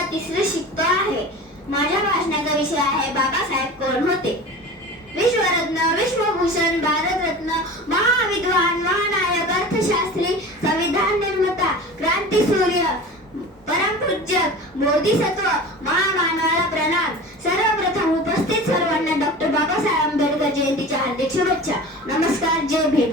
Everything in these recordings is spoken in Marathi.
इयत्ता 3री शिकतो आहे. माझ्या भाषणाचा विषय आहे बाबासाहेब कोण होते. विश्वरत्न, विश्वभूषण, भारतरत्न, महाविद्वान, महानायक, अर्थशास्त्री, संविधान निर्माता, क्रांतीसूर्य, परमपूज्य, बोधिसत्व, महामानवाला प्रणाम. सर्वप्रथम उपस्थित सर्वांना डॉक्टर बाबासाहेब आंबेडकर जयंतीच्या हार्दिक शुभेच्छा. नमस्कार, जय भीम.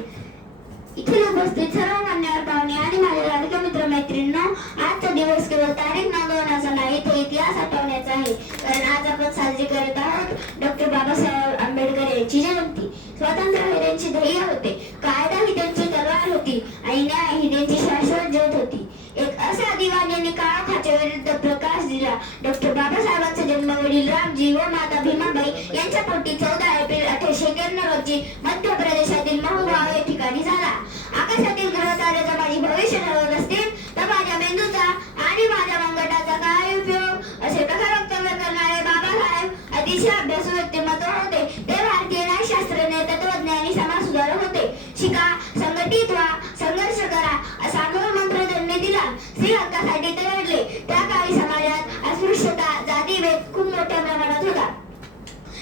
इथे उपस्थित सर्व मान्यवर पाहुणे आणि माझ्या लाडक्या मित्रमैत्रिणींनो, आजचा दिवस केवळ तारीख नोंदवण्याचा नाही, ते इतिहास आठवण्याचा आहे. कारण आज आपण साजरी करत आहोत डॉक्टर बाबासाहेब आंबेडकर यांची जयंती. स्वातंत्र्य हे त्यांचे ध्येय होते, कायदा ही त्यांची तलवार होती आणि न्याय ही त्यांची शाश्वत ज्योत होती. एक असा दिवा ज्यांनी काळोखाच्या विरुद्ध प्रकाश दिला. डॉक्टर बाबासाहेबांचा जन्म वडील रामजी व माता भीमाबाई यांच्या पोटी 14 एप्रिल 1891 रोजी मध्य प्रदेशातील महू गाव या ठिकाणी झाला. आकाशातील ग्रहतारे माझी भविष्य ठरवत असतील तर माझ्या मेंदूचा आणि माझ्या मंगटाचा काय उपयोग, असे प्रकार वक्तव्य करणारे बाबासाहेब अतिशय अभ्यासू व्यक्तिमत्व होते. ते भारतीय न्यायशास्त्रज्ञ, तत्वज्ञानी, समाजसुधारक होते. शिका, संघटित व्हा, संघर्ष करा असा मूलमंत्र त्यांनी दिला. स्त्री हक्कासाठी ते लढले. त्या काळी समाजात अस्पृश्यता, जातीभेद खूप मोठ्या प्रमाणात होता.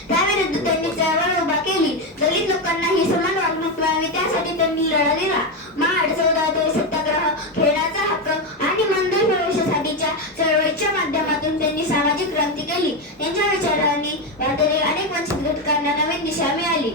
त्याविरुद्ध त्यांनी चळवळ उभा केली. दलित लोकांना ही समान वागणूक मिळावी त्यासाठी त्यांनी लढा दिला. माड, 14 सत्याग्रह, खेळाचा हक्क आणि मंदिर प्रवेशासाठीच्या चळवळीच्या माध्यमातून त्यांनी सामाजिक क्रांती केली. त्यांच्या विचारांनी भारतातील अनेक वंचित घटकांना नवीन दिशा मिळाली.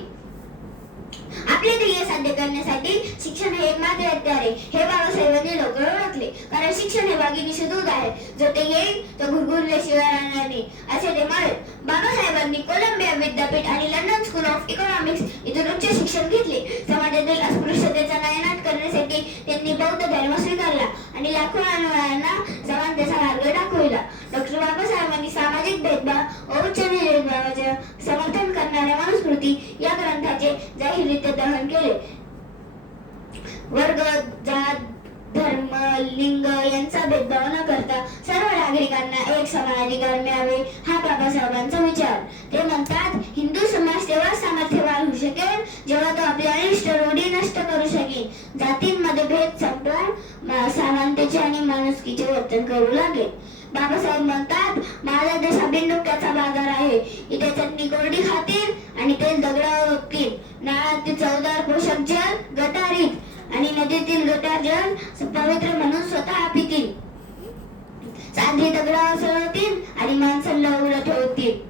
आपले ध्येय साध्य करण्यासाठी शिक्षण हे एकमात्र हत्यार आहे हे बाबासाहेबांनी लवकर ओळखले. कारण शिक्षण हे वाघिणीचे दूध आहे, जो ते येईल तो घुरघुरल्याशिवाय राहणार नाही असे ते म्हणत. बाबासाहेबांनी कोलंबिया विद्यापीठ आणि लंडन स्कूल ऑफ इकॉनॉमिक्स इथून उच्च शिक्षण घेतले. समाजातील अस्पृश्यतेचा नायनाट करण्यासाठी त्यांनी बौद्ध धर्म स्वीकारला आणि लाखो अनुयायांना समानतेचा मार्ग दाखविला. डॉक्टर बाबासाहेबांनी सामाजिक भेदभाव व उच्च भेदभावाचे समर्थन करणाऱ्या मनुस्मृती या ग्रंथाचे जाहीररित्या दहन केले. वर्ग, जात, धर्म, लिंग यांचा भेदभाव न करता सर्व नागरिकांना एक समान अधिकार मिळावे हा बाबासाहेबांचा विचार. ते म्हणतात, हिंदू समाज तेव्हा सामर्थ्यवान होऊ शकेल जेव्हा तो आपल्या अनिष्ट रूढी नष्ट करू शकेल, जातींमध्ये भेद संपवून समानतेचे आणि माणुसकीचे वर्तन करू लागेल. बाबासाहेब म्हणतात, माझा देश हा बिनडोक्याचा बाजार आहे. इथे चटणी कोरडी खातील आणि तेल दगडावर ओततील. नाळातील 14 पोषक जल गटारीत आणि नदीतील गटार जल पवित्र म्हणून स्वतः पितील. चांदी दगडावर सोडतील आणि माणसांना उघडं ठेवतील.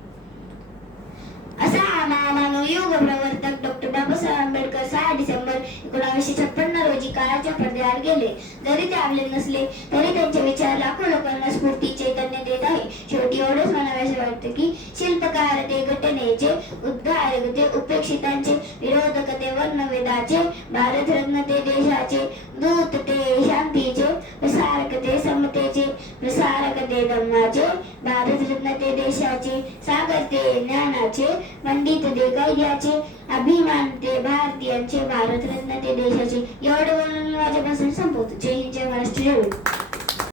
असा हा महामानव युग प्रवर्तक डॉक्टर बाबासाहेब आंबेडकर 6 डिसेंबर 1956 रोजी काळाच्या पडद्याआड गेले. जरी ते आपले नसले तरी त्यांचे विचार लाखो लोकांना स्फूर्ती, चैतन्य देत आहे. शेवटी एवढेच म्हणावेसे वाटते की शिल्पकार ते घटनेचे, उद्धारक ते उपेक्षितांचे, विरोधक ते वर्णभेदाचे, भारतरत्न ते देशाचे, दूत ते शांतीचे, प्रसारक ते समतेचे, प्रसारक ते धम्माचे, भारतरत्न ते देशाचे, सागर ते ज्ञानाचे, पंडित ते कायद्याचे, अभिमान ते भारतीयांचे, भारतरत्न ते देशाचे. एवढे बोलून माझ्या भाषण संपवतो. जय हिंद, जय महाराष्ट्र, जय